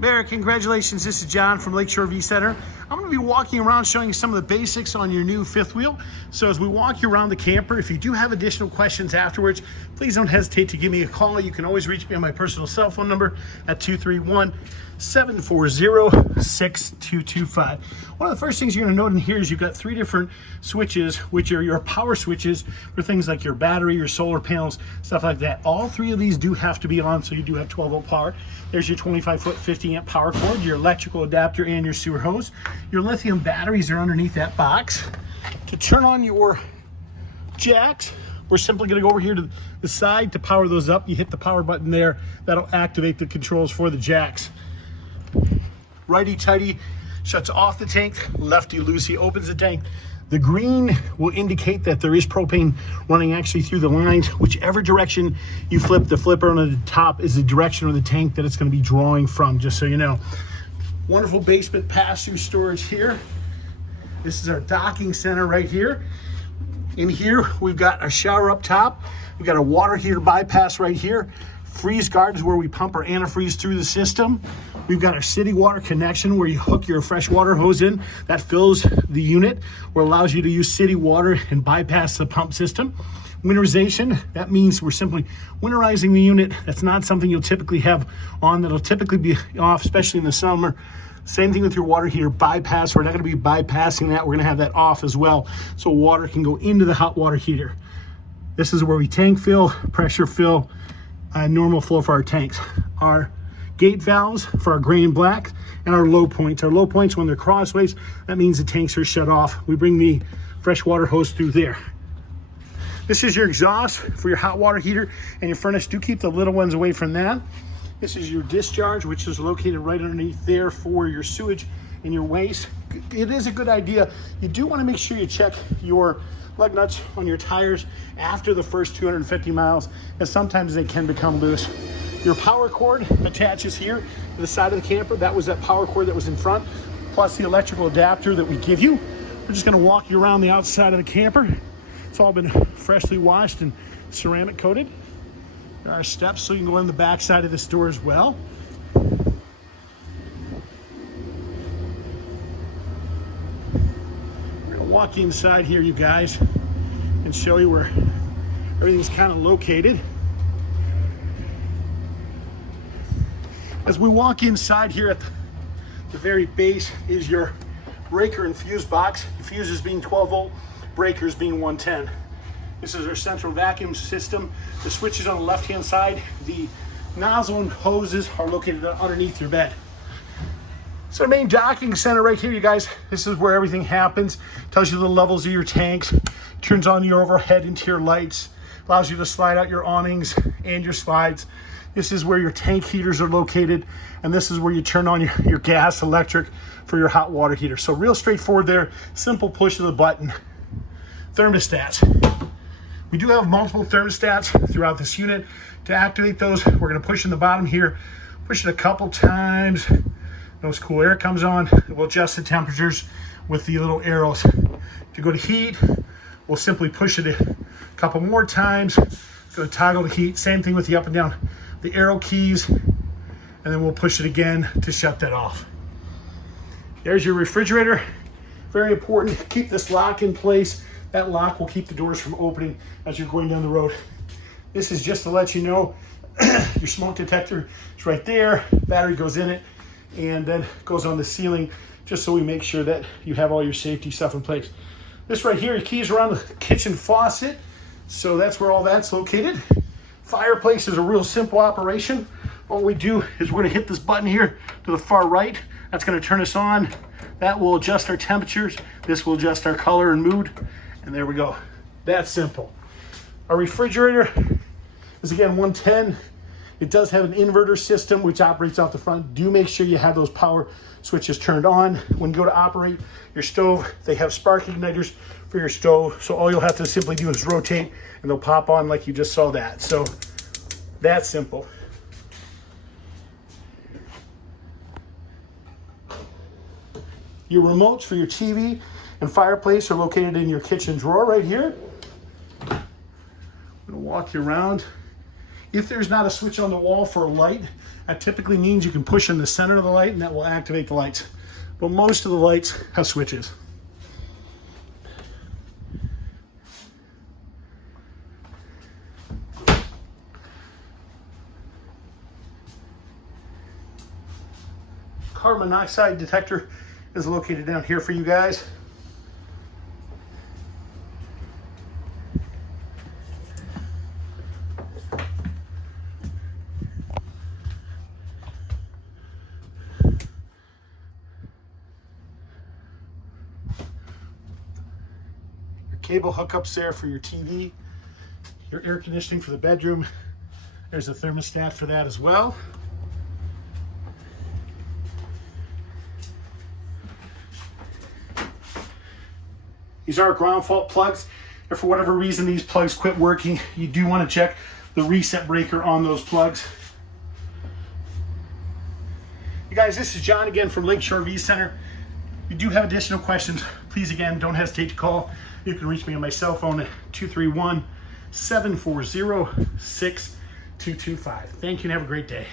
Mayor, congratulations. This is John from Lakeshore V Center. I'm going to be walking around showing you some of the basics on your new fifth wheel. So as we walk you around the camper, if you do have additional questions afterwards, please don't hesitate to give me a call. You can always reach me on my personal cell phone number at 231-740-6225. One of the first things you're going to note in here is you've got three different switches, which are your power switches for things like your battery, your solar panels, stuff like that. All three of these do have to be on, so you do have 12 volt power. There's your 25-foot, 50-amp power cord, your electrical adapter, and your sewer hose. Your lithium batteries are underneath that box. To turn on your jacks, we're simply going to go over here to the side to power those up. You hit the power button there. That'll activate the controls for the jacks. Righty-tighty shuts off the tank. Lefty-loosey opens the tank. The green will indicate that there is propane running actually through the lines. Whichever direction you flip the flipper on the top is the direction of the tank that it's going to be drawing from, just so you know. Wonderful basement pass-through storage here. This is our docking center right here. In here, we've got a shower up top. We've got a water heater bypass right here. Freeze guard is where we pump our antifreeze through the system. We've got our city water connection where you hook your fresh water hose in. That fills the unit, or allows you to use city water and bypass the pump system. Winterization, that means we're simply winterizing the unit. That's not something you'll typically have on. That'll typically be off, especially in the summer. Same thing with your water heater bypass. We're not going to be bypassing that. We're going to have that off as well, so water can go into the hot water heater. This is where we tank fill, pressure fill, normal flow for our tanks. Our gate valves for our gray and black, and our low points. Our low points, when they're crossways, that means the tanks are shut off. We bring the fresh water hose through there. This is your exhaust for your hot water heater and your furnace. Do keep the little ones away from that. This is your discharge, which is located right underneath there for your sewage and your waste. It is a good idea. You do want to make sure you check your lug nuts on your tires after the first 250 miles, as sometimes they can become loose. Your power cord attaches here to the side of the camper. That was that power cord that was in front, plus the electrical adapter that we give you. We're just going to walk you around the outside of the camper. It's all been freshly washed and ceramic coated. There are steps so you can go on the back side of this door as well. We're going to walk inside here, you guys, and show you where everything's kind of located. As we walk inside here, at the very base is your breaker and fuse box. The fuses being 12 volt, breakers being 110. This is our central vacuum system. The switches on the left-hand side, the nozzle and hoses are located underneath your bed. So the main docking center right here, you guys, this is where everything happens. Tells you the levels of your tanks, turns on your overhead interior lights, allows you to slide out your awnings and your slides. This is where your tank heaters are located, and this is where you turn on your gas, electric for your hot water heater. So real straightforward there, simple push of the button. Thermostats. We do have multiple thermostats throughout this unit. To activate those, we're going to push in the bottom here, push it a couple times. Notice cool air comes on. We'll adjust the temperatures with the little arrows. To go to heat, we'll simply push it a couple more times. Go to toggle to heat. Same thing with the up and down, the arrow keys, and then we'll push it again to shut that off. There's your refrigerator. Very important. Keep this lock in place. That lock will keep the doors from opening as you're going down the road. This is just to let you know your smoke detector is right there. Battery goes in it and then goes on the ceiling, just so we make sure that you have all your safety stuff in place. This right here, your keys around the kitchen faucet. So that's where all that's located. Fireplace is a real simple operation. All we do is we're going to hit this button here to the far right. That's going to turn us on. That will adjust our temperatures. This will adjust our color and mood. And there we go. That's simple. Our refrigerator is again 110. It does have an inverter system which operates out the front. Do make sure you have those power switches turned on. When you go to operate your stove, they have spark igniters for your stove. So all you'll have to simply do is rotate and they'll pop on like you just saw that. So that's simple. Your remotes for your TV and fireplace are located in your kitchen drawer right here. I'm gonna walk you around. If there's not a switch on the wall for a light, that typically means you can push in the center of the light and that will activate the lights. But most of the lights have switches. Carbon monoxide detector is located down here for you guys. Your cable hookups there for your TV, your air conditioning for the bedroom. There's a thermostat for that as well. These are ground fault plugs. If for whatever reason these plugs quit working, you do want to check the reset breaker on those plugs. You guys, this is John again from Lakeshore V Center. If you do have additional questions, please again, don't hesitate to call. You can reach me on my cell phone at 231-740-6225. Thank you and have a great day.